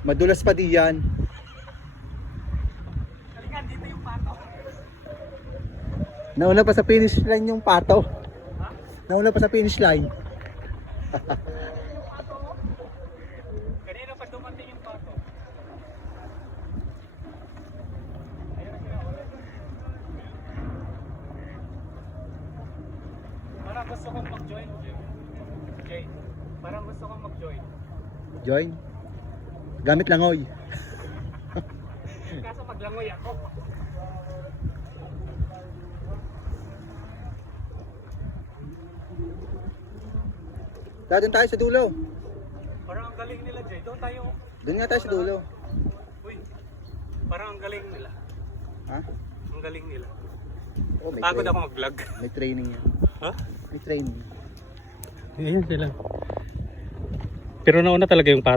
Madulas pa diyan. Halika, dito yung pato. Nauna pa sa finish line yung pato. Nauna pa sa finish line. Kanina pa dumating yung pato. Ayun na sila ulit. Parang gusto kong mag-join. Jay, parang gusto kong mag-join. Join. Gamit langoy. Kaso maglangoy ako. Doon tayo sa dulo. Parang ang galing nila, Jay. Doon tayo. Doon nga tayo sa dulo. Uy, parang ang galing nila. Ha? Ang galing nila. Oh, may Pagod training. ako mag-vlog. May training yan. Ha? May training. Ayan sila. Pero nauna talaga yung pato.